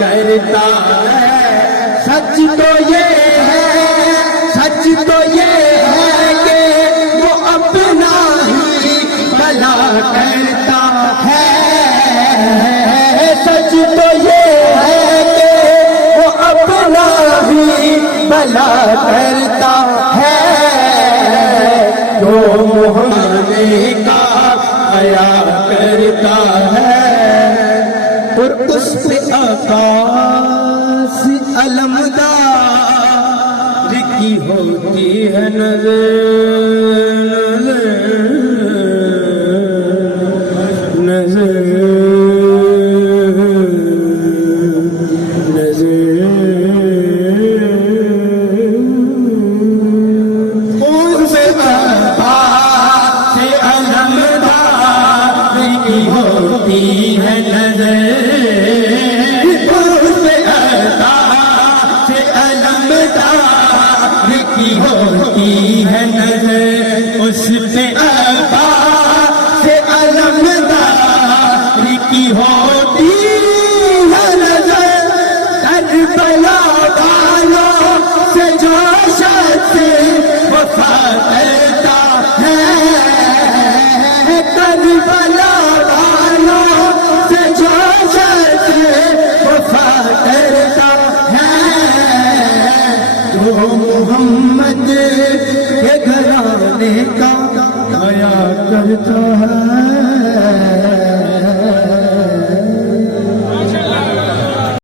کرتا ہے سچ تو یہ ہے، سچ تو یہ ہے کہ وہ اپنا ہی بھلا کرتا ہے، سچ تو یہ ہے کہ وہ اپنا ہی بھلا کرتا ہے، جو محمد کا حیا کرتا ہے اور اس پہ آکاش علمدار کی ہوتی ہے نظر اس پہ آکاش علمدار کی ہوتی ہے نظر، ہوتی ہے نظر اس پہ عباس علمدار کی ہوتی ہے نظر، کربلا والوں سے جو شخص وفا کرتا ہے، کربلا والوں سے جو شخص وفا کرتا ہے، جو محمد کے گھرانے کا حیا کرتا ہے۔